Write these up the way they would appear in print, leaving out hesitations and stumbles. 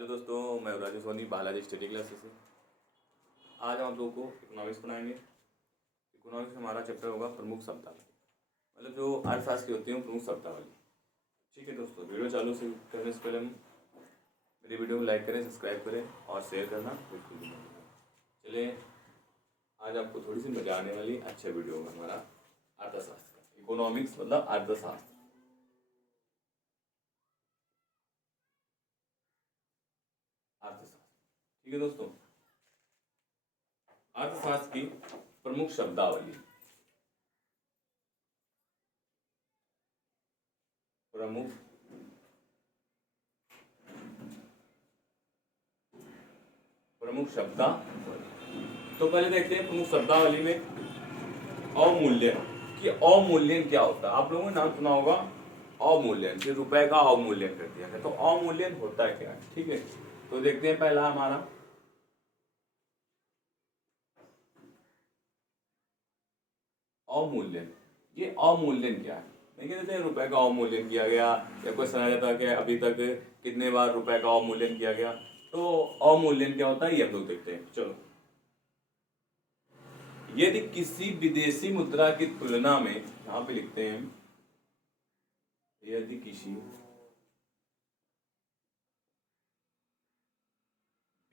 Hello दोस्तों, मैं Raju Soni Balaji study classes से। आज हम आप लोगों को इकोनॉमिक्स पढ़ाएंगे। इकोनॉमिक्स में हमारा चैप्टर होगा प्रमुख शब्दावली, मतलब जो अर्थशास्त्र की होती है प्रमुख शब्दावली। ठीक है दोस्तों, वीडियो चालू से करने से पहले हम मेरी वीडियो को लाइक करें, सब्सक्राइब करें और शेयर करना बिल्कुल भी नहीं भूलें। चलिए, आज आपको थोड़ी सी मजा आने वाली अच्छा वीडियो होगा हमारा अर्थशास्त्र का। इकोनॉमिक्स मतलब अर्थशास्त्र। अर्थशास्त्र, ठीक है दोस्तों। अर्थशास्त्र की प्रमुख शब्दावली। प्रमुख शब्दावली। तो पहले देखते हैं प्रमुख शब्दावली में अवमूल्यन। कि अवमूल्यन क्या होता है? आप लोगों ने नाम सुना होगा अवमूल्यन, कि रुपए का अवमूल्यन कर दिया है। तो अवमूल्यन होता है क्या? ठीक है, तो देखते हैं पहला हमारा अवमूल्यन। ये अवमूल्यन क्या है? देखिए, जैसे रुपए का अवमूल्यन किया गया या कोई सुना जाता है कि अभी तक कितने बार रुपए का अवमूल्यन किया गया। तो अवमूल्यन क्या होता है ये हम लोग देखते हैं। चलो, यदि किसी विदेशी मुद्रा की तुलना में, यहां पे लिखते हैं, यदि किसी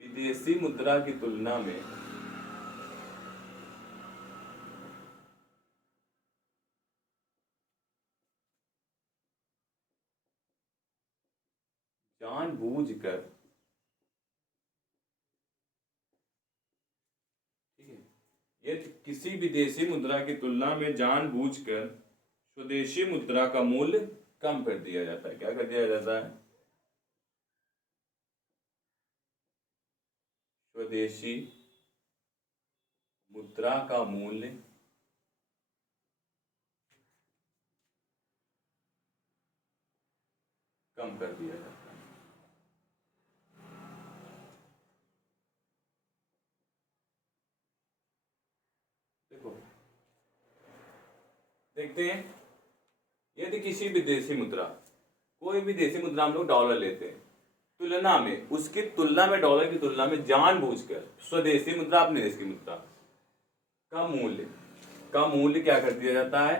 विदेशी मुद्रा की तुलना में जानबूझकर, ठीक है, यदि किसी विदेशी मुद्रा की तुलना में जानबूझकर स्वदेशी मुद्रा का मूल्य कम कर दिया जाता है। क्या कर दिया जाता है? स्वदेशी मुद्रा का मूल्य कम कर दिया जाता है। देखो, देखते हैं, यदि किसी विदेशी मुद्रा, कोई भी देशी मुद्रा हम लोग डॉलर लेते हैं, तुलना में, उसकी तुलना में, डॉलर की तुलना में जानबूझकर स्वदेशी मुद्रा, अपने देश की मुद्रा का मूल्य क्या कर दिया जाता है?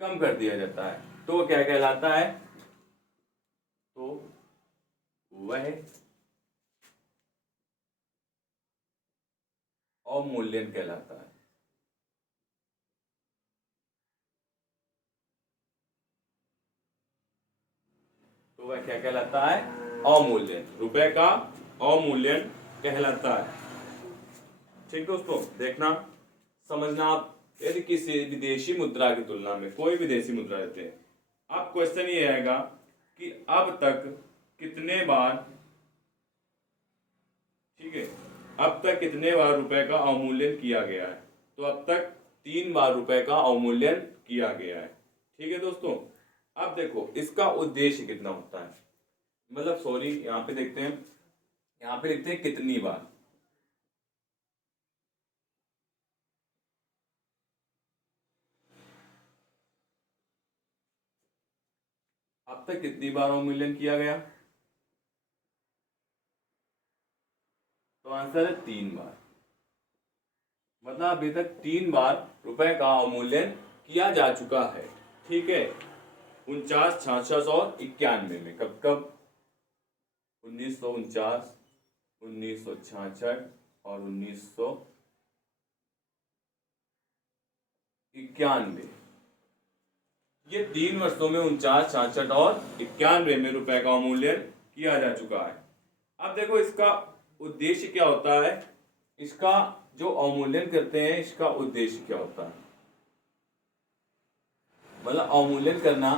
कम कर दिया जाता है। तो वो क्या कहलाता है? तो वह अवमूल्यन कहलाता है। तो वह क्या कहलाता है? अवमूल्यन। रुपए का अवमूल्यन कहलाता है। ठीक दोस्तों, देखना, समझना। आप यदि किसी विदेशी मुद्रा की तुलना में कोई विदेशी मुद्रा लेते हैं, अब क्वेश्चन ये आएगा कि अब तक कितने बार, ठीक है, अब तक कितने बार रुपए का अवमूल्यन किया गया है? तो अब तक 3 बार रुपए का अवमूल्यन किया गया है। ठीक है दोस्तों, अब देखो इसका उद्देश्य कितना होता है, मतलब सॉरी, यहाँ पे देखते हैं, यहाँ पे लिखते हैं कितनी बार। अब तक कितनी बार अवमूल्यन किया गया? तो आंसर है 3 बार। मतलब अभी तक 3 बार रुपए का अवमूल्यन किया जा चुका है। ठीक है, 49, 66 और 91 में। कब कब? 1949, 1966 और 1991। ये 3 वर्षों में 49, 66 और 91 में रुपए का अवमूल्यन किया जा चुका है। अब देखो इसका उद्देश्य क्या होता है, इसका जो अवमूल्यन करते हैं इसका उद्देश्य क्या होता है, मतलब अवमूल्यन करना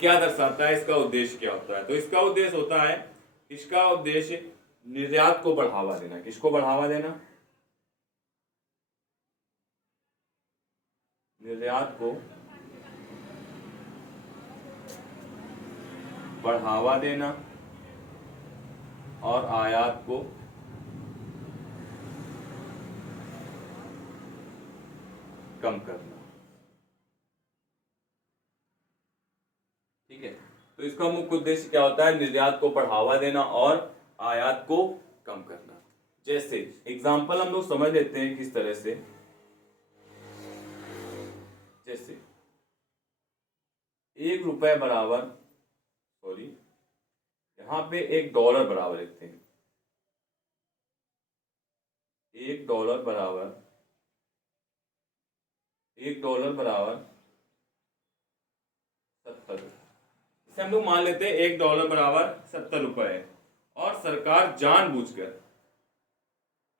क्या दर्शाता है, इसका उद्देश्य क्या होता है? तो इसका उद्देश्य होता है, इसका उद्देश्य निर्यात को बढ़ावा देना। किसको बढ़ावा देना? निर्यात को बढ़ावा देना और आयात को कम करना। ठीक है, तो इसका मुख्य उद्देश्य क्या होता है? निर्यात को बढ़ावा देना और आयात को कम करना। जैसे एग्जाम्पल हम लोग समझ लेते हैं किस तरह से। जैसे 1 रुपए बराबर, सॉरी यहां पे $1 बराबर लिखते हैं। $1 बराबर, $1 बराबर 70। इसे हम लोग मान लेते हैं $1 बराबर 70 रुपए है। और सरकार जानबूझकर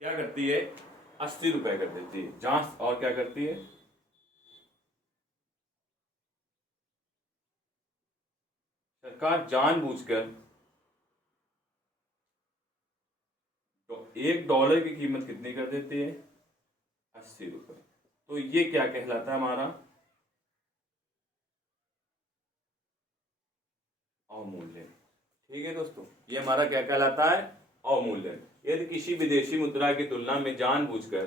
क्या करती है, 80 रुपए कर देती है। जांच और क्या करती है, सरकार जानबूझकर तो $1 की कीमत कितनी कर देती है, 80 रुपए। तो ये क्या कहलाता है, हमारा अवमूल्यन। ठीक है दोस्तों, ये हमारा क्या कहलाता है, अवमूल्यन। यदि किसी विदेशी मुद्रा की तुलना में जानबूझकर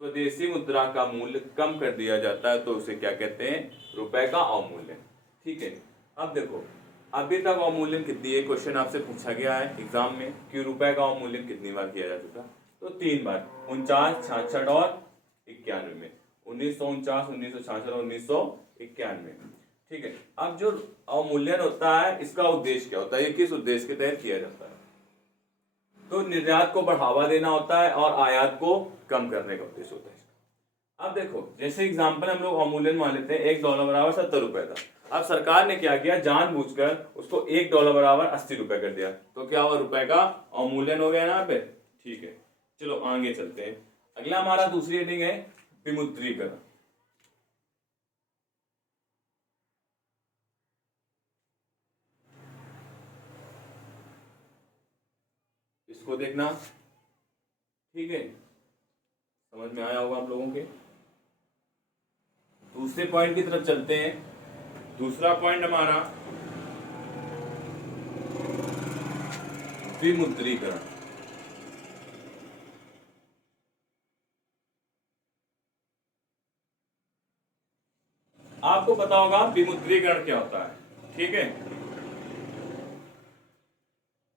स्वदेशी मुद्रा का मूल्य कम कर दिया जाता है तो उसे क्या कहते हैं, रुपए का अवमूल्यन। ठीक है, अब देखो अभी तक अवमूल्यन कितनी है, क्वेश्चन आपसे पूछा गया है एग्जाम में कि रुपए का अवमूल्यन कितनी बार किया जा चुका, तो 3 बार, 49, 66 और 91 में। 1949, 1966 और 1991। ठीक है, अब जो अवमूल्यन होता है इसका उद्देश्य क्या होता है, ये किस उद्देश्य के तहत किया जाता है, तो निर्यात को बढ़ावा देना होता है और आयात को कम करने का उद्देश्य होता है इसका। अब देखो जैसे एग्जांपल हम लोग अवमूल्यन मान लेते हैं, $1 बराबर 70 रुपए था। अब सरकार ने क्या किया, जानबूझकर उसको $1 बराबर 80 रुपए कर दिया, तो क्या हुआ, रुपए का अवमूल्यन हो गया यहाँ पे। ठीक है, चलो आगे चलते हैं। अगला हमारा दूसरी हेडिंग है विमुद्रीकरण। इसको देखना, ठीक है, समझ में आया होगा आप लोगों के। दूसरे पॉइंट की तरफ चलते हैं। दूसरा पॉइंट हमारा विमुद्रीकरण। आपको पता होगा विमुद्रीकरण क्या होता है, ठीक है,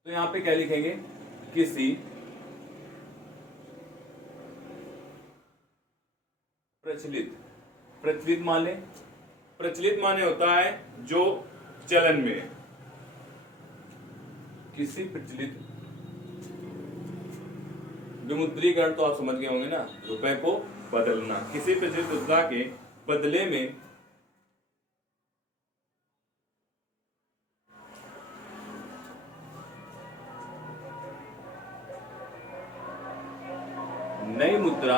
तो यहां पे क्या लिखेंगे, किसी प्रचलित, प्रचलित माने, प्रचलित माने होता है जो चलन में है। किसी प्रचलित, विमुद्रीकरण तो आप समझ गए होंगे ना, रुपए को बदलना। किसी प्रचलित मुद्रा के बदले में नई मुद्रा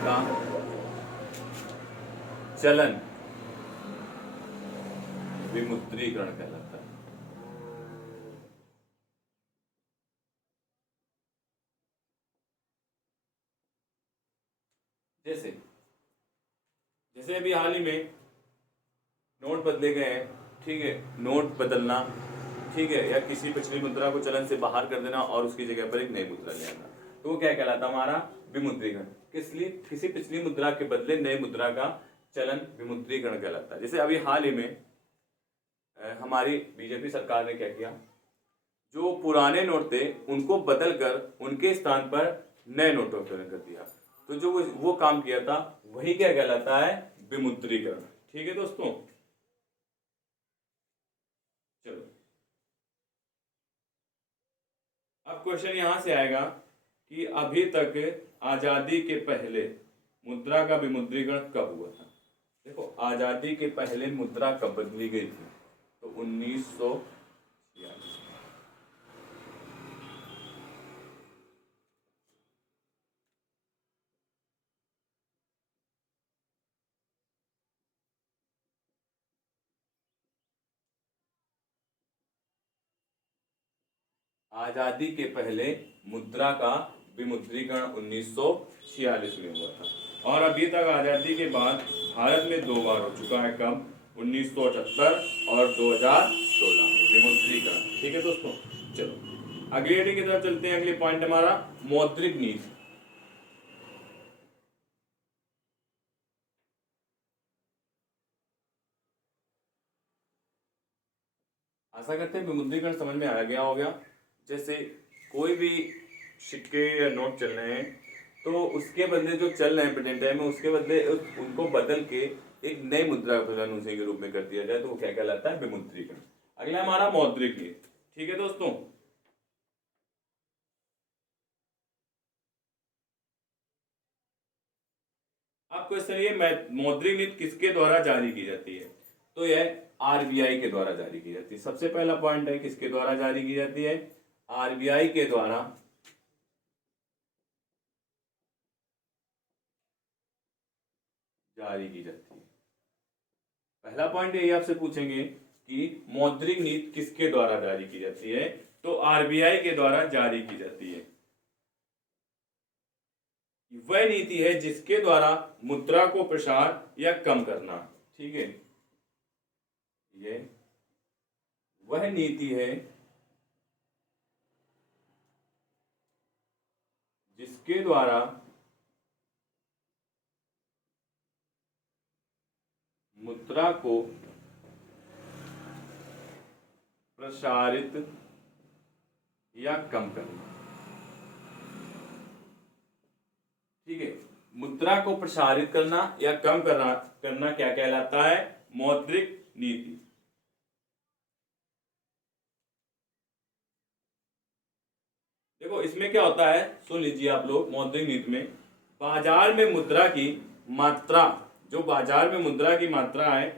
का चलन विमुद्रीकरण कहलाता है। जैसे जैसे अभी हाल ही में नोट बदले गए हैं, ठीक है, नोट बदलना, ठीक है, या किसी पिछली मुद्रा को चलन से बाहर कर देना और उसकी जगह पर एक नई मुद्रा ले आना, तो वो क्या कहलाता है, हमारा विमुद्रीकरण। किसलिए, किसी पिछली मुद्रा के बदले नई मुद्रा का चलन विमुद्रीकरण कहलाता है। जैसे अभी हाल ही में हमारी बीजेपी सरकार ने क्या किया, जो पुराने नोट थे उनको बदल कर उनके स्थान पर नए नोटों का चलन कर दिया, तो जो वो काम किया था वही क्या कहलाता है, विमुद्रीकरण। ठीक है दोस्तों, चलो अब क्वेश्चन यहां से आएगा कि अभी तक आजादी के पहले मुद्रा का विमुद्रीकरण कब हुआ था। देखो आजादी के पहले मुद्रा कब बदली गई थी, तो 1946। आजादी के पहले मुद्रा का विमुद्रीकरण 1946 में हुआ था। और अभी तक आजादी के बाद भारत में 2 बार हो चुका है, कब, 1978 और 2016 में विमुद्रीकरण। ठीक है दोस्तों, चलो अगली हेडिंग की तरफ चलते हैं। अगली पॉइंट हमारा मौद्रिक नीति। आशा करते हैं विमुद्रीकरण समझ में आ गया होगा। जैसे कोई भी सिक्के या नोट चल रहे हैं तो उसके बदले जो चल रहे हैं प्रेजेंट टाइम में, उसके बदले उनको बदल के एक नई मुद्रा का प्रचलन उसी के रूप में कर दिया जाए तो वो क्या कहलाता है? विमुद्रीकरण। अगला हमारा मौद्रिक नीति। ठीक है दोस्तों, अब क्वेश्चन ये, मौद्रिक नीति किसके द्वारा जारी की जाती है? तो यह आरबीआई के द्वारा जारी की जाती है। सबसे पहला पॉइंट है, किसके द्वारा जारी की जाती है? आरबीआई के द्वारा जारी की जाती है। पहला पॉइंट यही आपसे पूछेंगे कि मौद्रिक नीति किसके द्वारा जारी की जाती है? तो आरबीआई के द्वारा जारी की जाती है। वह नीति है जिसके द्वारा मुद्रा को प्रसार या कम करना। ठीक है, ये वह नीति है जिसके द्वारा मुद्रा को प्रसारित या कम करना। ठीक है, मुद्रा को प्रसारित करना या कम करना क्या कहलाता है? मौद्रिक नीति। देखो इसमें क्या होता है, सुन लीजिए आप लोग। मौद्रिक नीति में बाजार में मुद्रा की मात्रा, जो बाजार में मुद्रा की मात्रा है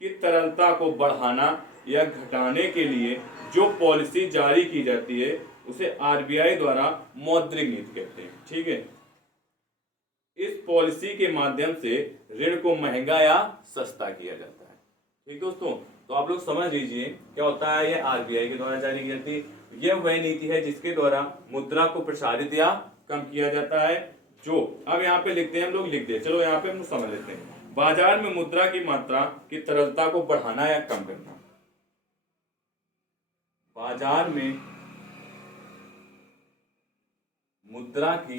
कि तरलता को बढ़ाना या घटाने के लिए जो पॉलिसी जारी की जाती है उसे आरबीआई द्वारा मौद्रिक नीति कहते हैं। ठीक है, इस पॉलिसी के माध्यम से ऋण को महंगा या सस्ता किया जाता है। ठीक दोस्तों, तो आप लोग समझ लीजिए क्या होता है, यह आरबीआई के द्वारा जारी की जाती है। यह वह नीति है जिसके द्वारा मुद्रा को प्रसारित या कम किया जाता है। जो अब यहाँ पे लिखते हैं हम लोग, लिख दे, चलो यहाँ पे हम लोग समझ लेते हैं। बाजार में मुद्रा की मात्रा की तरलता को बढ़ाना या कम करना। बाजार में मुद्रा की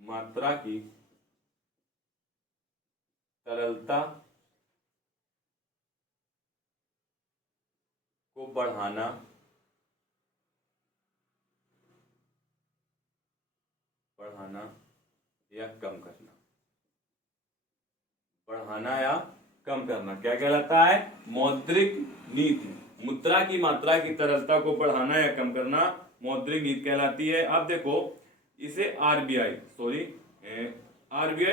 मात्रा की तरलता को बढ़ाना या कम करना। बढ़ाना या कम करना क्या कहलाता है? मौद्रिक नीति। मुद्रा की मात्रा की तरलता को बढ़ाना या कम करना मौद्रिक नीति कहलाती है। अब देखो इसे आरबीआई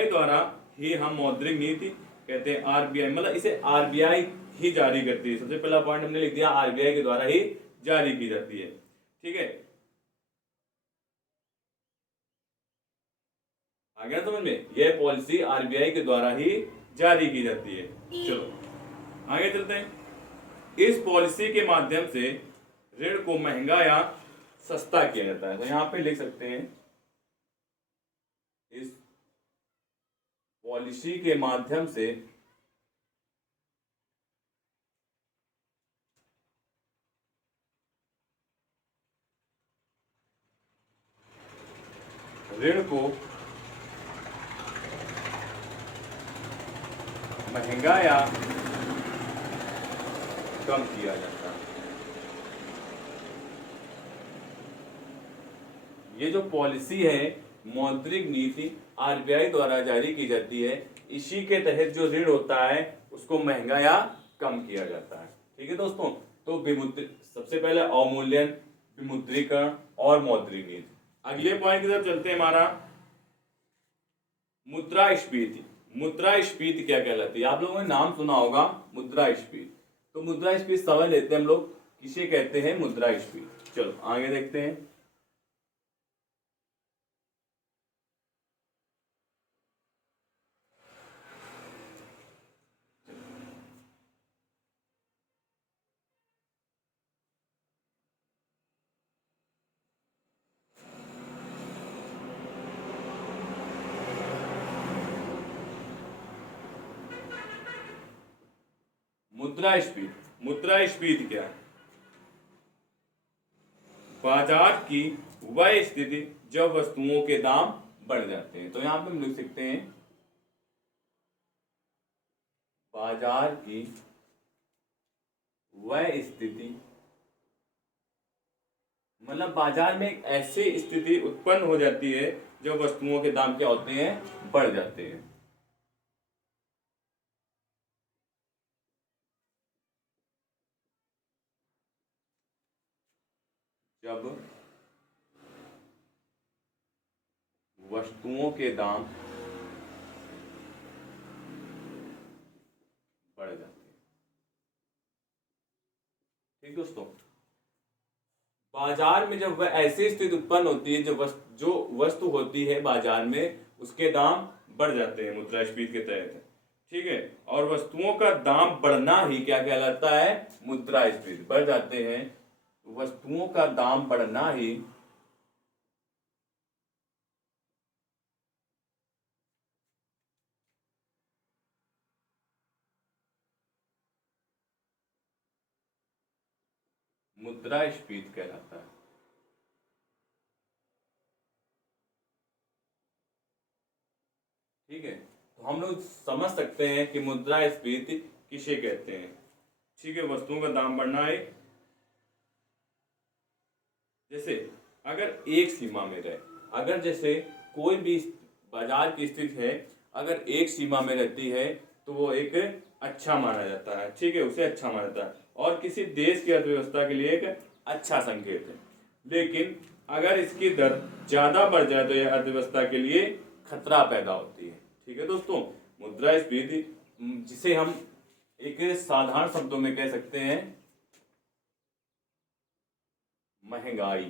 द्वारा ही हम मौद्रिक नीति कहते हैं। आरबीआई मतलब इसे आरबीआई ही जारी करती है। सबसे पहला पॉइंट हमने लिख दिया, आरबीआई के द्वारा ही जारी की जाती है। ठीक है, आ गया समझ में? यह पॉलिसी आरबीआई के द्वारा ही जारी की जाती है। चलो आगे चलते हैं। इस पॉलिसी के माध्यम से ऋण को महंगा या सस्ता किया जाता है। तो यहां पे लिख सकते हैं, इस पॉलिसी के माध्यम से ऋण को महंगा या कम किया जाता है। ये जो पॉलिसी है, मौद्रिक नीति आरबीआई द्वारा जारी की जाती है, इसी के तहत जो ऋण होता है उसको महंगा या कम किया जाता है। ठीक है दोस्तों, तो सबसे पहले अवमूल्यन, विमुद्रीकरण और मौद्रिक नीति। अगले पॉइंट की तरफ चलते हैं, हमारा मुद्रास्फीति। मुद्रास्फीति क्या कहलाती है? आप लोगों ने नाम सुना होगा मुद्रास्फीति। तो मुद्रास्फीति समझ लेते हैं हम लोग, किसे कहते हैं मुद्रास्फीति। चलो आगे देखते हैं। मुद्रास्फीति क्या है? बाजार की वह स्थिति जब वस्तुओं के दाम बढ़ जाते हैं। तो यहां पे हम लिख सकते हैं, बाजार की वह स्थिति, मतलब बाजार में एक ऐसी स्थिति उत्पन्न हो जाती है जब वस्तुओं के दाम क्या होते हैं, बढ़ जाते हैं। जब वस्तुओं के दाम बढ़ जाते हैं। ठीक दोस्तों, बाजार में जब वह ऐसी स्थिति उत्पन्न होती है जो वस्तु होती है बाजार में उसके दाम बढ़ जाते हैं मुद्रास्फीति के तहत। ठीक है, और वस्तुओं का दाम बढ़ना ही क्या कहलाता है, मुद्रास्फीति। बढ़ जाते हैं, वस्तुओं का दाम बढ़ना ही मुद्रास्फीति कहलाता है। ठीक है, तो हम लोग समझ सकते हैं कि मुद्रास्फीति किसे कहते हैं। ठीक है, वस्तुओं का दाम बढ़ना है, जैसे अगर एक सीमा में रहे, अगर जैसे कोई भी बाजार की स्थिति है, अगर एक सीमा में रहती है तो वो एक अच्छा माना जाता है। ठीक है, उसे अच्छा माना जाता है और किसी देश की अर्थव्यवस्था के लिए एक अच्छा संकेत है। लेकिन अगर इसकी दर ज्यादा बढ़ जाए तो यह अर्थव्यवस्था के लिए खतरा पैदा होती है। ठीक है दोस्तों, मुद्रास्फीति जिसे हम एक साधारण शब्दों में कह सकते हैं महंगाई।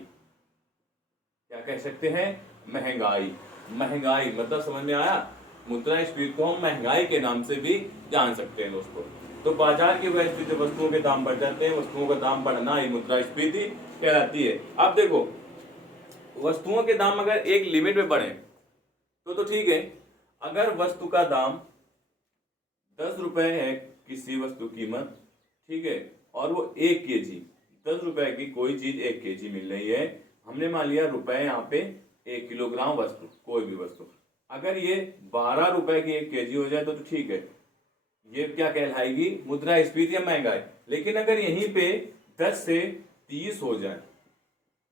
क्या कह सकते हैं, महंगाई। महंगाई मतलब समझ में आया। मुद्रास्फीति को हम महंगाई के नाम से भी जान सकते हैं दोस्तों। तो बाजार की वह स्थिति, वस्तुओं के दाम बढ़ जाते हैं, वस्तुओं का दाम बढ़ना ही मुद्रास्फीति कहलाती है। अब देखो, वस्तुओं के दाम अगर एक लिमिट में बढ़े तो ठीक है। अगर वस्तु का दाम 10 रुपए है, किसी वस्तु कीमत, ठीक है, और वो 1 केजी, 10 रुपए की कोई चीज 1 केजी मिल रही है, हमने मान लिया रुपए यहाँ पे 1 किलोग्राम वस्तु, कोई भी वस्तु, अगर ये 12 रुपए की 1 केजी हो जाए तो ठीक है, ये क्या कहलाएगी, मुद्रास्फीति या महंगाई। लेकिन अगर यहीं पे 10 से 30 हो जाए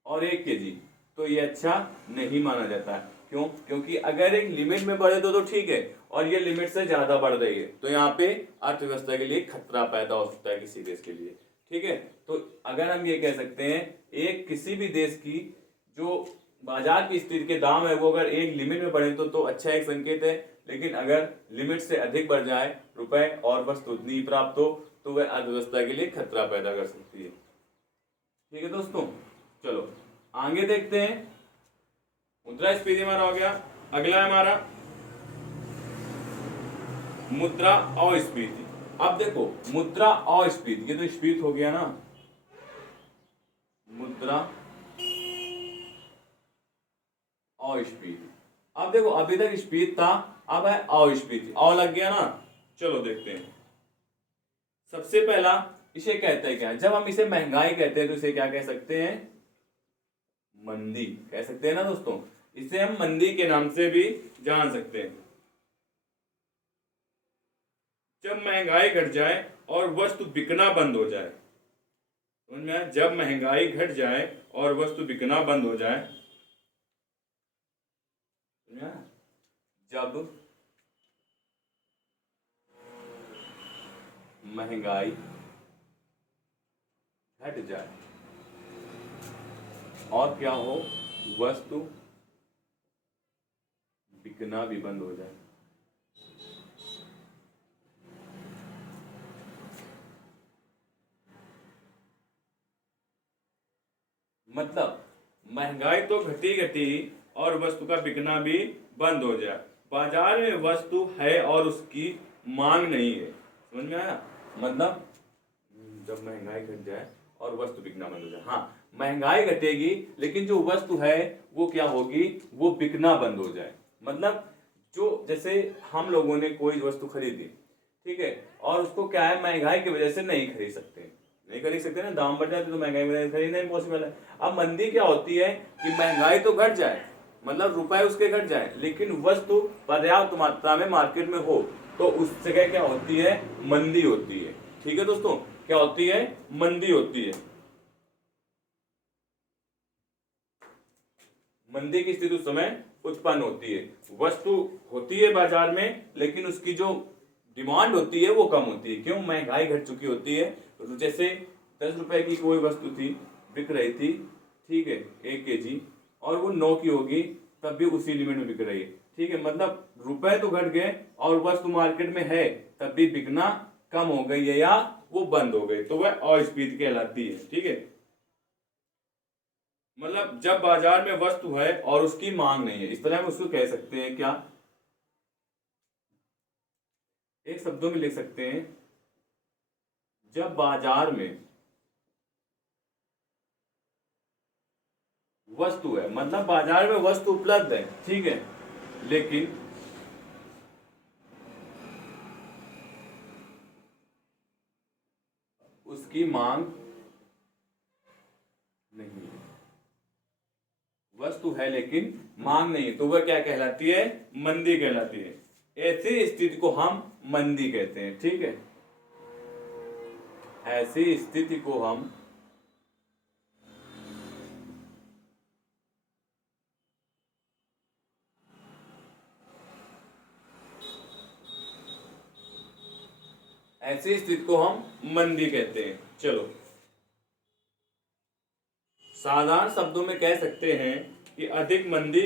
और 1 केजी, तो ये अच्छा नहीं माना जाता है। क्यों? क्योंकि अगर एक लिमिट में बढ़े तो ठीक है, और ये लिमिट से ज्यादा बढ़ रही है तो यहाँ पे अर्थव्यवस्था के लिए खतरा पैदा हो सकता है किसी देश के लिए। ठीक है, तो अगर हम ये कह सकते हैं, एक किसी भी देश की जो बाजार की स्थिति के दाम है वो अगर एक लिमिट में बढ़े तो अच्छा एक संकेत है। लेकिन अगर लिमिट से अधिक बढ़ जाए रुपए और वस्तु उतनी ही प्राप्त हो तो वह अर्थव्यवस्था के लिए खतरा पैदा कर सकती है। ठीक है दोस्तों, चलो आगे देखते हैं। मुद्रास्फीति हमारा हो गया। अगला है हमारा मुद्रा अस्फीति। अब देखो, मुद्रा अस्फीति, ये तो स्फीति हो गया ना, मुद्रा अस्फीति। अब देखो, अभी तक स्फीति था, अब है अस्फीति, और लग गया ना। चलो देखते हैं। सबसे पहला इसे कहते हैं क्या, जब हम इसे महंगाई कहते हैं तो इसे क्या कह सकते हैं, मंदी कह सकते हैं ना दोस्तों। इसे हम मंदी के नाम से भी जान सकते हैं। जब महंगाई घट जाए और वस्तु बिकना बंद हो जाए, समझ में आया? जब महंगाई घट जाए और वस्तु बिकना बंद हो जाए, जब महंगाई घट जाए और क्या हो, वस्तु बिकना भी बंद हो जाए। मतलब महंगाई तो घटी और वस्तु का बिकना भी बंद हो जाए। बाजार में वस्तु है और उसकी मांग नहीं है, समझ में आया? मतलब जब महंगाई घट जाए और वस्तु बिकना बंद हो जाए। हाँ, महंगाई घटेगी लेकिन जो वस्तु है वो क्या होगी, वो बिकना बंद हो जाए। मतलब जो जैसे हम लोगों ने कोई वस्तु खरीदी, ठीक है, और उसको क्या है, महंगाई की वजह से नहीं खरीद सकते ना, दाम बढ़ जाते तो महंगाई में खरीदना इम्पॉसिबल है। अब मंदी क्या होती है कि महंगाई तो घट जाए, मतलब रुपए उसके घट जाए, लेकिन वस्तु पर्याप्त मात्रा में मार्केट में हो, तो उस जगह क्या होती है, मंदी होती है। ठीक है दोस्तों, क्या होती है, मंदी होती है। मंदी की स्थिति उस समय उत्पन्न होती है। वस्तु होती है बाजार में, लेकिन उसकी जो डिमांड होती है वो कम होती है। क्यों? महंगाई घट चुकी होती है। तो जैसे 10 रुपए की कोई वस्तु थी, बिक रही थी, ठीक है, 1 kg, और वो 9 की होगी, तब भी उसी लिमिट में बिक रही है। ठीक है, मतलब रुपए तो घट गए और वस्तु मार्केट में है, तब भी बिकना कम हो गई है या वो बंद हो गई, तो वह अस्फीति कहलाती है। ठीक है, मतलब जब बाजार में वस्तु है और उसकी मांग नहीं है, इस तरह हम उसको कह सकते हैं क्या, एक शब्दों में लिख सकते हैं, जब बाजार में वस्तु है, मतलब बाजार में वस्तु उपलब्ध है, ठीक है, लेकिन उसकी मांग नहीं है। वस्तु है लेकिन मांग नहीं है, तो वह क्या कहलाती है, मंदी कहलाती है। ऐसी स्थिति को हम मंदी कहते हैं। ठीक है, ऐसी स्थिति को हम ऐसी स्थिति को हम मंदी कहते हैं। चलो, साधारण शब्दों में कह सकते हैं कि अधिक मंदी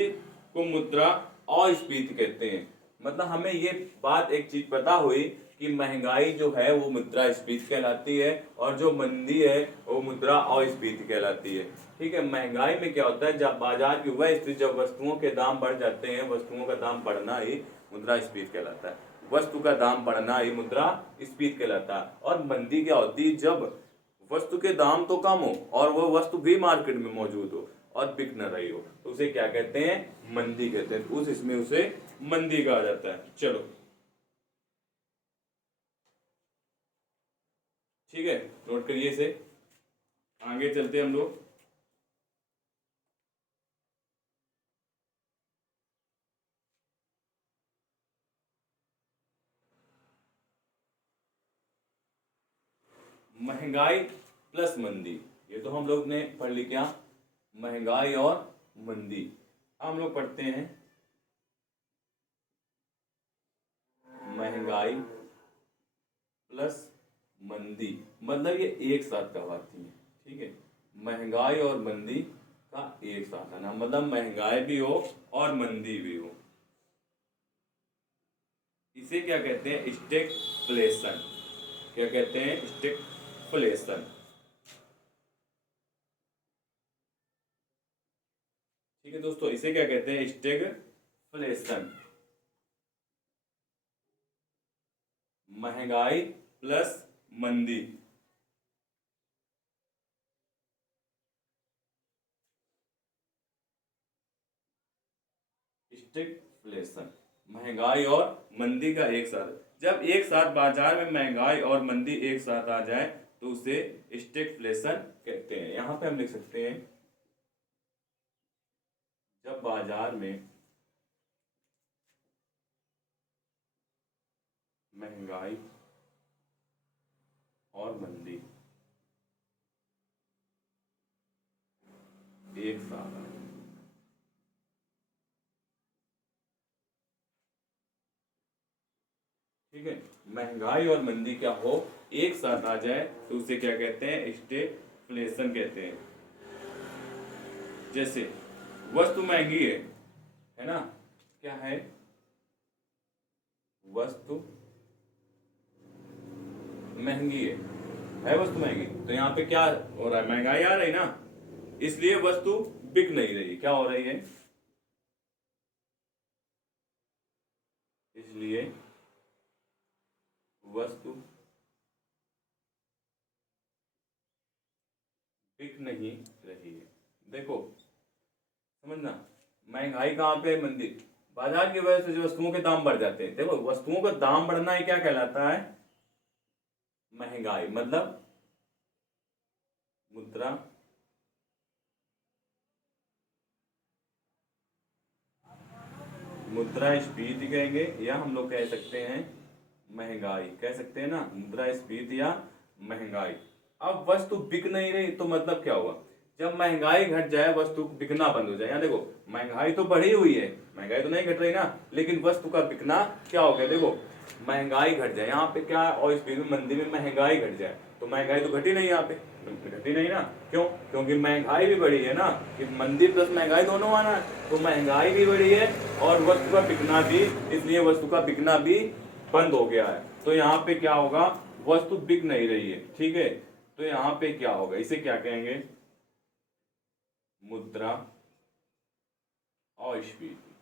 को मुद्रा अस्फीति कहते हैं। मतलब हमें ये बात एक चीज पता हुई कि महंगाई जो है वो मुद्रास्फीति कहलाती है, और जो मंदी है वो मुद्रा अस्फीति कहलाती है। ठीक है, महंगाई में क्या होता है, जब बाजार की वह स्थिति, जब वस्तुओं के दाम बढ़ जाते हैं, वस्तुओं का दाम बढ़ना ही मुद्रास्फीति कहलाता है। वस्तु का दाम बढ़ना ही मुद्रास्फीति कहलाता है। और मंदी क्या होती है, जब वस्तु के दाम तो कम हो और वो वस्तु भी मार्केट में मौजूद हो और बिक न रही हो, तो उसे क्या कहते हैं, मंदी कहते हैं। उस इसमें उसे मंदी कहा जाता है। चलो, ठीक है, नोट करिए इसे, आगे चलते हैं हम लोग। महंगाई प्लस मंदी, ये तो हम लोग ने पढ़ ली क्या, महंगाई और मंदी। अब हम लोग पढ़ते हैं महंगाई प्लस मंदी, मतलब ये एक साथ कहलाती है। ठीक है, महंगाई और मंदी का एक साथ आना, मतलब महंगाई भी हो और मंदी भी हो, इसे क्या कहते हैं, स्टेगफ्लेशन। क्या कहते हैं, स्टेगफ्लेशन। ठीक है दोस्तों, इसे क्या कहते हैं, स्टेगफ्लेशन। महंगाई प्लस मंदी, स्टेगफ्लेशन, महंगाई और मंदी का एक साथ। जब एक साथ बाजार में महंगाई और मंदी एक साथ आ जाए तो उसे स्टेगफ्लेशन कहते हैं। यहां पे हम लिख सकते हैं, जब बाजार में महंगाई और मंदी एक साथ आ जाए, ठीक है, महंगाई और मंदी क्या हो, एक साथ आ जाए तो उसे क्या कहते हैं, स्टेगफ्लेशन कहते हैं। जैसे वस्तु महंगी है ना, क्या है, वस्तु महंगी है वस्तु महंगी, तो यहाँ पे क्या हो रहा है, महंगाई आ रही ना, इसलिए वस्तु बिक नहीं रही। क्या हो रही है, इसलिए वस्तु बिक नहीं रही है। देखो, समझना, महंगाई कहाँ पे, मंदी, बाजार की वजह से जो वस्तुओं के दाम बढ़ जाते हैं। देखो, वस्तुओं का दाम बढ़ना ही क्या कहलाता है, महंगाई, मतलब मुद्रा मुद्रास्फीति कहेंगे, या हम लोग कह सकते हैं महंगाई, कह सकते हैं ना, मुद्रास्फीति या महंगाई। अब वस्तु बिक नहीं रही तो मतलब क्या हुआ, जब महंगाई घट जाए वस्तु बिकना बंद हो जाए। यहाँ देखो महंगाई तो बढ़ी हुई है, महंगाई तो नहीं घट रही ना, लेकिन वस्तु का बिकना क्या हो गया, देखो महंगाई घट जाए, यहाँ पे क्या है, और इस में मंदी में महंगाई घट जाए, तो महंगाई तो घटी नहीं, यहाँ पे घटी नहीं ना, क्यों, क्योंकि महंगाई भी बढ़ी है ना, कि मंदी प्लस महंगाई दोनों आना है, तो महंगाई भी बढ़ी है और वस्तु का बिकना भी, इसलिए वस्तु का बिकना भी बंद हो गया है। तो यहाँ पे क्या होगा, वस्तु बिक नहीं रही है, ठीक है, तो यहाँ पे क्या होगा, इसे क्या कहेंगे, मुद्रा अस्फीति,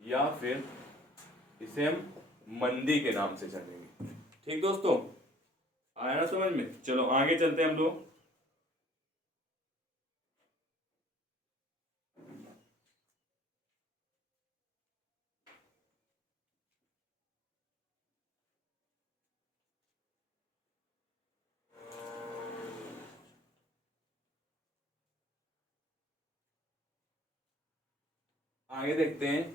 या फिर इसे हम मंदी के नाम से जानेंगे। ठीक दोस्तों, आया ना समझ में। चलो आगे चलते हैं हम लोग। आगे देखते हैं।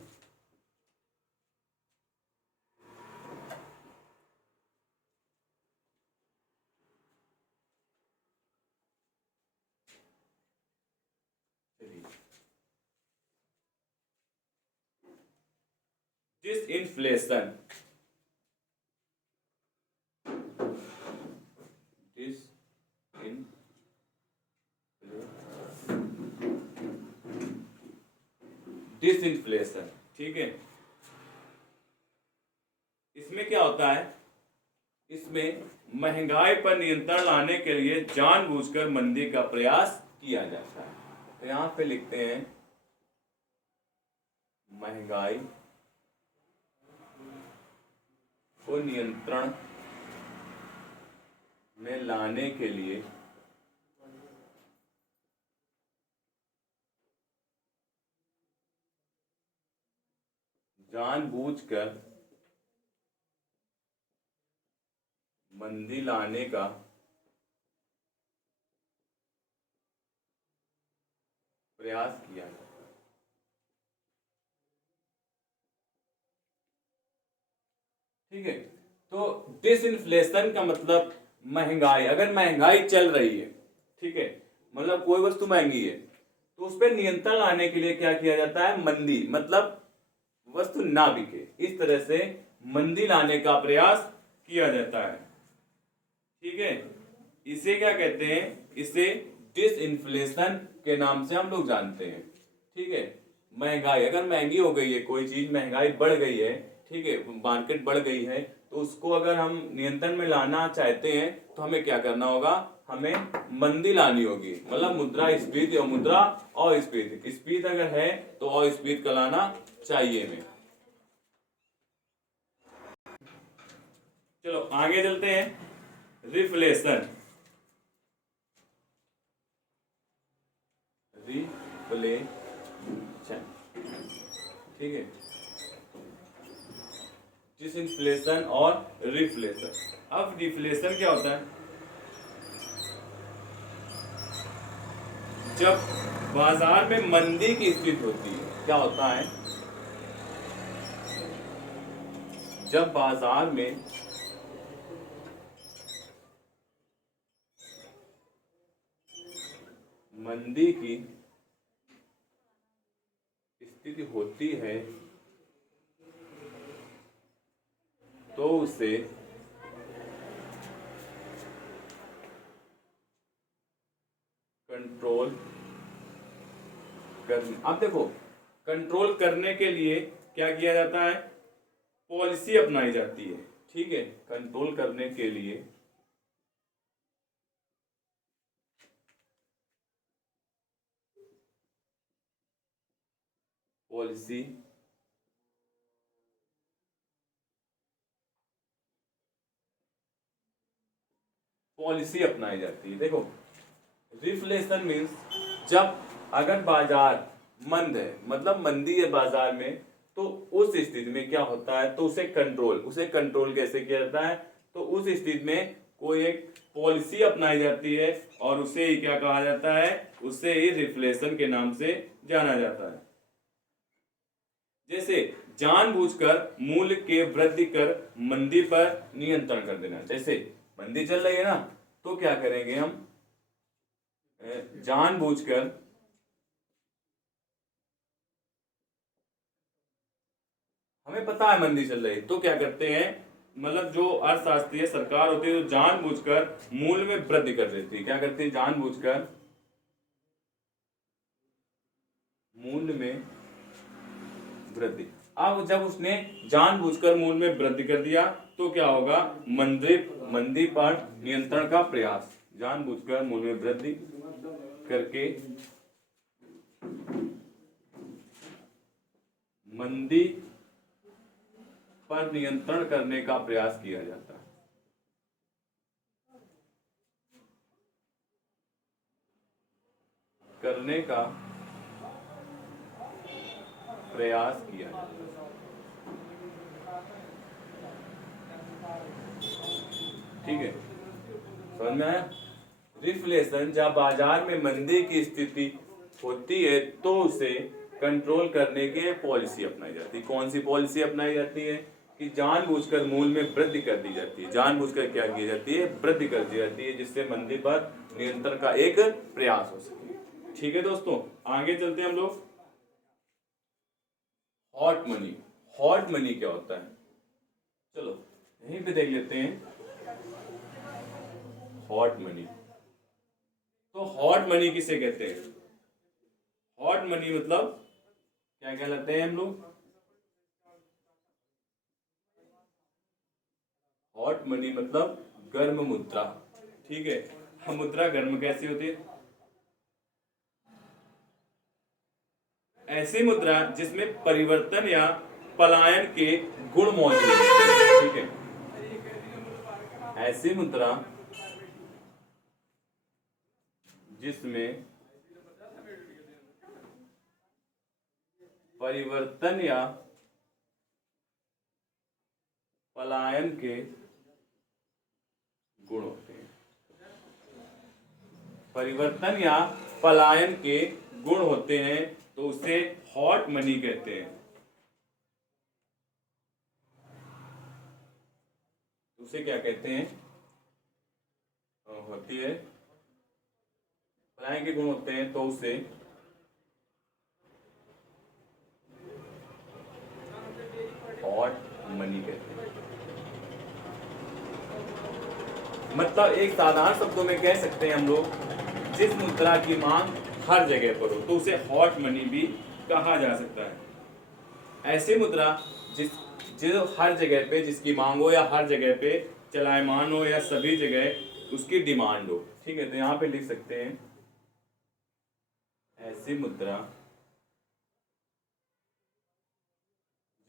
डिसइंफ्लेशन, डिसइंफ्लेशन, ठीक है, इसमें क्या होता है, इसमें महंगाई पर नियंत्रण लाने के लिए जानबूझकर मंदी का प्रयास किया जाता है। तो यहां पे लिखते हैं महंगाई को नियंत्रण में लाने के लिए जानबूझकर मंदी लाने का प्रयास किया जाता है। ठीक है, तो डिसइंफ्लेशन का मतलब महंगाई, अगर महंगाई चल रही है, ठीक है, मतलब कोई वस्तु महंगी है, तो उस पर नियंत्रण लाने के लिए क्या किया जाता है, मंदी, मतलब वस्तु ना बिके, इस तरह से मंदी लाने का प्रयास किया जाता है। ठीक है, इसे क्या कहते हैं, इसे डिसइंफ्लेशन के नाम से हम लोग जानते हैं। ठीक है, महंगाई अगर महंगी हो गई है, कोई चीज महंगाई बढ़ गई है, ठीक है, मार्केट बढ़ गई है, तो उसको अगर हम नियंत्रण में लाना चाहते हैं तो हमें क्या करना होगा, हमें मंदी लानी होगी, मतलब मुद्रा स्फीति और मुद्रा अस्फीति, स्फीति अगर है तो अस्फीति का लाना चाहिए हमें। चलो आगे चलते हैं, रिफ्लेशन, ठीक है, डिसइंफ्लेशन और रिफ्लेशन। अब डिफ्लेशन क्या होता है, जब बाजार में मंदी की स्थिति होती है, क्या होता है, जब बाजार में मंदी की स्थिति होती है तो उसे कंट्रोल करने, अब देखो कंट्रोल करने के लिए क्या किया जाता है, पॉलिसी अपनाई जाती है। ठीक है, कंट्रोल करने के लिए पॉलिसी पॉलिसी अपनाई जाती है। देखो रिफ्लेशन मीन्स जब अगर बाजार मंद है, मतलब मंदी है बाजार में, तो उस स्थिति में क्या होता है, तो उसे कंट्रोल कैसे किया जाता है, तो उस स्थिति में कोई एक पॉलिसी अपनाई जाती है और उसे ही क्या कहा जाता है, उसे ही रिफ्लेशन के नाम से जाना जाता है। जैसे जानबूझकर मूल्य के वृद्धि कर मंदी पर नियंत्रण कर देना, जैसे मंदी चल रही है ना, तो क्या करेंगे हम, जानबूझकर हमें पता है मंदी चल रही है, तो क्या करते हैं, मतलब जो अर्थशास्त्रीय सरकार होती है, तो जानबूझकर मूल्य में वृद्धि कर देती है। क्या करती है, जानबूझकर मूल्य में वृद्धि। अब जब उसने जानबूझकर मूल्य में वृद्धि कर दिया, तो क्या होगा, मंदी मंदी पर नियंत्रण का प्रयास। जानबूझकर मूल्य में वृद्धि करके मंदी पर नियंत्रण करने का प्रयास किया जाता है। करने का प्रयास किया जाता है। ठीक है, समझ में आया। रिफ्लेशन, जब बाजार में मंदी की स्थिति होती है तो उसे कंट्रोल करने के पॉलिसी अपनाई जाती है। कौन सी पॉलिसी अपनाई जाती है, कि जानबूझकर मूल्य में वृद्धि कर दी जाती है। जानबूझकर क्या की जाती है, वृद्धि कर दी जाती है, जिससे मंदी पर नियंत्रण का एक प्रयास हो सके। ठीक है दोस्तों, आगे चलते हैं हम लोग। Hot money. हॉट मनी क्या होता है, चलो यहीं पे देख लेते हैं। हॉट मनी, तो हॉट मनी किसे कहते हैं, हॉट मनी मतलब क्या कहलाते हैं हम लोग, हॉट मनी मतलब गर्म मुद्रा। ठीक है, हम मुद्रा गर्म कैसी होती है, ऐसी मुद्रा जिसमें परिवर्तन या पलायन के गुण मौजूद होते हैं। ठीक है, ऐसी मुद्रा जिसमें परिवर्तन या पलायन के गुण होते हैं। परिवर्तन या पलायन के गुण होते हैं, तो उसे हॉट मनी कहते हैं। उसे क्या कहते हैं, होती है पलायन के गुण होते हैं, तो उसे हॉट मनी कहते हैं। मतलब एक साधारण शब्दों में कह सकते हैं हम लोग, जिस मुद्रा की मांग हर जगह पर हो, तो उसे हॉट मनी भी कहा जा सकता है। ऐसी मुद्रा जिस जो हर जगह पे जिसकी मांग हो, या हर जगह पे चलायमान हो, या सभी जगह उसकी डिमांड हो। ठीक है, तो यहाँ पे लिख सकते हैं, ऐसी मुद्रा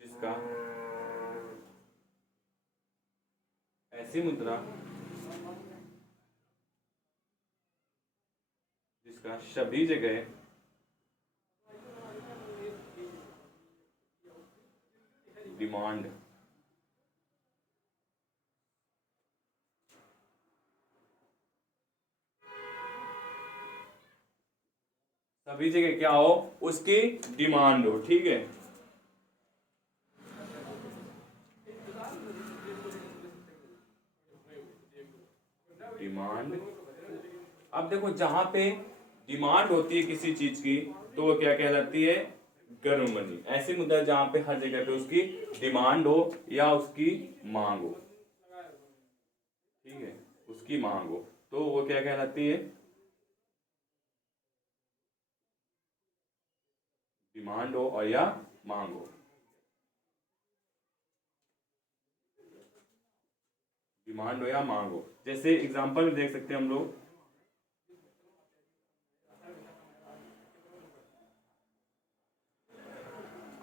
जिसका ऐसी मुद्रा जिसका सभी जगह डिमांड सभी जगह क्या हो, उसकी डिमांड हो। ठीक है, डिमांड। अब देखो, जहां पे डिमांड होती है किसी चीज की, तो वो क्या कहलाती है, गर्म मनी। ऐसी मुद्रा जहां पे हर जगह पे उसकी डिमांड हो या उसकी मांग हो। ठीक है, उसकी मांग हो, तो वो क्या कहलाती है, डिमांड हो और या मांग हो। डिमांड हो या मांग हो, जैसे एग्जांपल में देख सकते हैं हम लोग,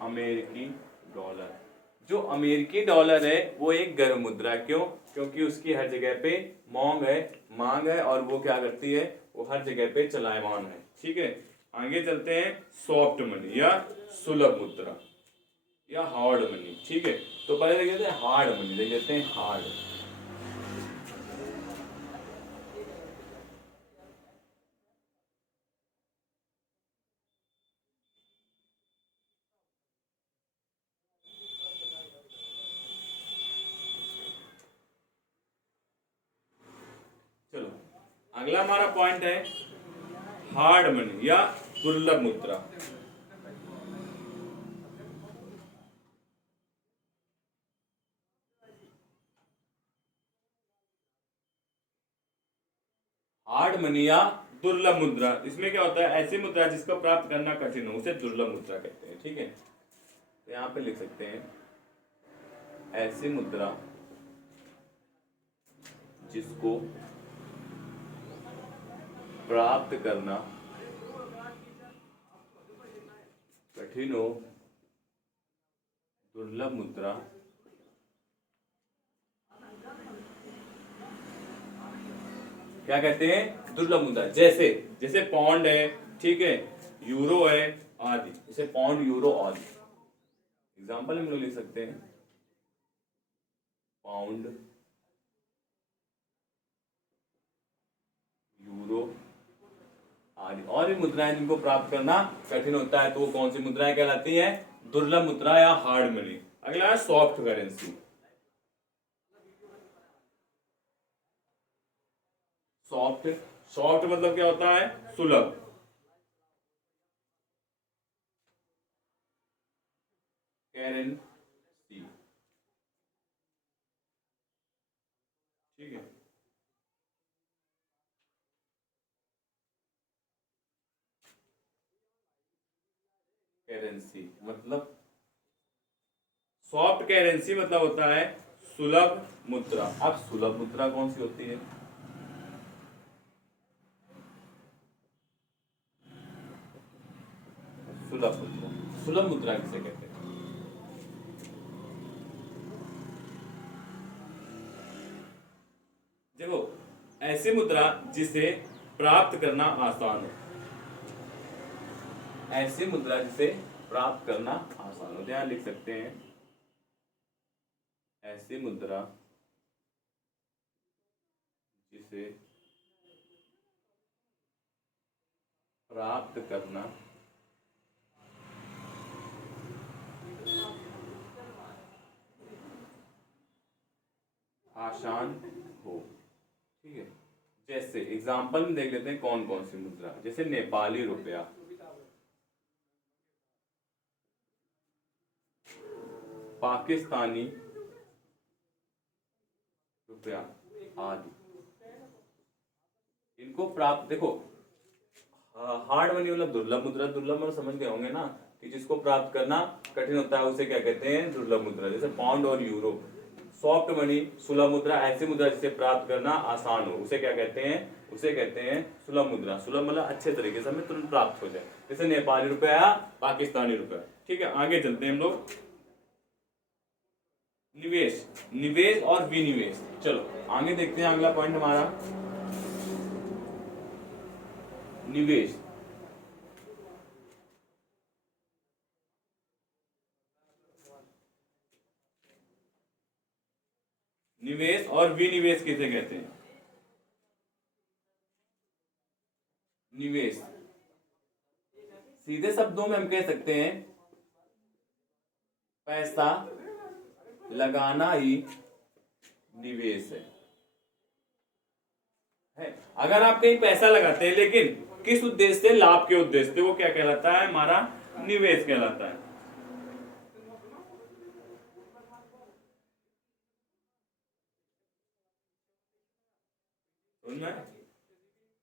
अमेरिकी डॉलर। जो अमेरिकी डॉलर है वो एक गर्म मुद्रा है। क्यों, क्योंकि उसकी हर जगह पे मांग है, और वो क्या करती है, वो हर जगह पे चलायमान है। ठीक है, आगे चलते हैं, सॉफ्ट मनी या सुलभ मुद्रा या हार्ड मनी। ठीक है, तो पहले देख लेते हैं हार्ड मनी, देख लेते हैं हार्ड। अगला हमारा पॉइंट है हार्ड मनी या दुर्लभ मुद्रा। हार्ड मनी या दुर्लभ मुद्रा, इसमें क्या होता है, ऐसी मुद्रा जिसको प्राप्त करना कठिन हो उसे दुर्लभ मुद्रा कहते हैं। ठीक है, तो यहां पे लिख सकते हैं ऐसी मुद्रा जिसको प्राप्त करना कठिन हो, दुर्लभ मुद्रा क्या कहते हैं, दुर्लभ मुद्रा। जैसे जैसे पौंड है, ठीक है, यूरो है आदि, जैसे पौंड यूरो आदि। एग्जाम्पल हम लोग लिख सकते हैं पाउंड, यूरो आदि। और भी मुद्राएं जिनको प्राप्त करना कठिन होता है तो वो कौन सी मुद्राएं कहलाती हैं, दुर्लभ मुद्रा या हार्ड मनी। अगला है सॉफ्ट करेंसी। सॉफ्ट, सॉफ्ट मतलब क्या होता है, सुलभ। करेंसी, ठीक है। करेंसी मतलब, सॉफ्ट करेंसी मतलब होता है सुलभ मुद्रा। अब सुलभ मुद्रा कौन सी होती है, सुलभ मुद्रा, सुलभ मुद्रा किसे कहते हैं, देखो ऐसी मुद्रा जिसे प्राप्त करना आसान हो, ऐसी मुद्रा जिसे प्राप्त करना आसान हो। ध्यान लिख सकते हैं ऐसी मुद्रा जिसे प्राप्त करना आसान हो। ठीक है, जैसे एग्जांपल में देख लेते हैं कौन कौन सी मुद्रा, जैसे नेपाली रुपया, पाकिस्तानी रुपया आदि। इनको प्राप्त, देखो हार्ड मनी मतलब दुर्लभ मुद्रा, दुर्लभ मतलब समझ गए होंगे ना कि जिसको प्राप्त करना कठिन होता है उसे क्या कहते हैं, दुर्लभ मुद्रा। जैसे पाउंड और यूरो। सॉफ्ट मनी सुलभ मुद्रा, ऐसी मुद्रा जिसे प्राप्त करना आसान हो उसे क्या कहते हैं, उसे कहते हैं सुलभ मुद्रा। सुलभ मतलब अच्छे तरीके से हमें तुरंत प्राप्त हो जाए, जैसे नेपाली रुपया, पाकिस्तानी रुपया। ठीक है, आगे चलते हैं हम लोग। निवेश, निवेश और विनिवेश। चलो आगे देखते हैं, अगला पॉइंट हमारा निवेश। निवेश और विनिवेश किसे कहते हैं, निवेश सीधे शब्दों में हम कह सकते हैं पैसा लगाना ही निवेश है। अगर आप कहीं पैसा लगाते हैं लेकिन किस उद्देश्य से, लाभ के उद्देश्य से, वो क्या कहलाता है, हमारा निवेश कहलाता है।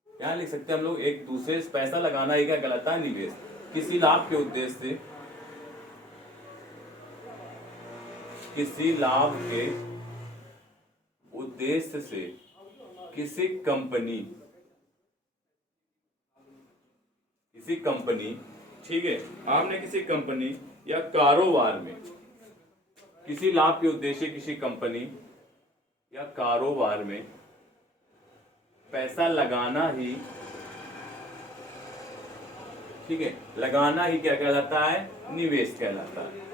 क्या लिख सकते हैं हम लोग, एक दूसरे से पैसा लगाना ही क्या कहलाता है, निवेश। किसी लाभ के उद्देश्य से, किसी लाभ के उद्देश्य से किसी कंपनी, ठीक है, आपने किसी कंपनी या कारोबार में, किसी लाभ के उद्देश्य किसी कंपनी या कारोबार में पैसा लगाना ही, ठीक है, लगाना ही क्या कहलाता है, निवेश कहलाता है।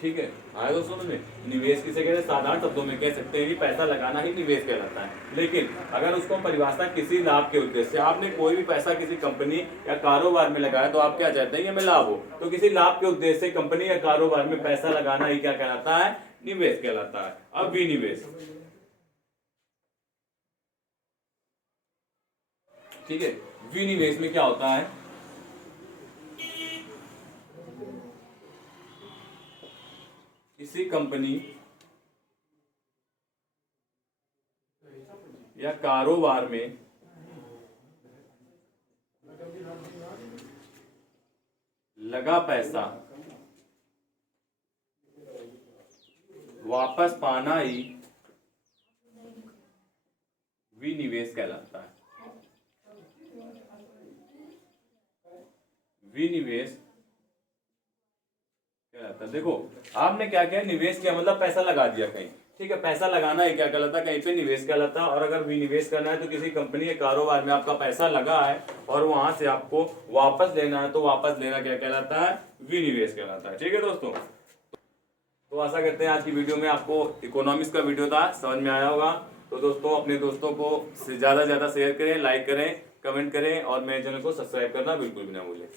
ठीक है, आए दोस्तों समझ में, निवेश किसे कहते हैं, साधारण शब्दों में कह सकते हैं कि पैसा लगाना ही निवेश कहलाता है। लेकिन अगर उसको परिभाषा किसी लाभ के उद्देश्य से, आपने कोई भी पैसा किसी कंपनी या कारोबार में लगाया तो आप क्या चाहते हैं कि हमें लाभ हो, तो किसी लाभ के उद्देश्य से कंपनी या कारोबार में पैसा लगाना ही क्या कहलाता है, निवेश कहलाता है। अब विनिवेश, ठीक है, विनिवेश में क्या होता है, किसी कंपनी या कारोबार में लगा पैसा वापस पाना ही विनिवेश कहलाता है। विनिवेश कहलाता है। देखो आपने क्या किया, निवेश किया मतलब पैसा लगा दिया कहीं, ठीक है, पैसा लगाना है क्या कहलाता है, कहीं पे निवेश कहलाता है। और अगर विनिवेश करना है तो किसी कंपनी के कारोबार में आपका पैसा लगा है और वहां से आपको वापस लेना है, तो वापस लेना क्या कहलाता है, विनिवेश कहलाता है। ठीक है दोस्तों, तो आशा करते हैं आज की वीडियो में आपको इकोनॉमिक्स का वीडियो था, समझ में आया होगा। तो दोस्तों अपने दोस्तों को ज़्यादा से ज़्यादा शेयर करें, लाइक करें, कमेंट करें और मेरे चैनल को सब्सक्राइब करना बिल्कुल भी ना भूलें।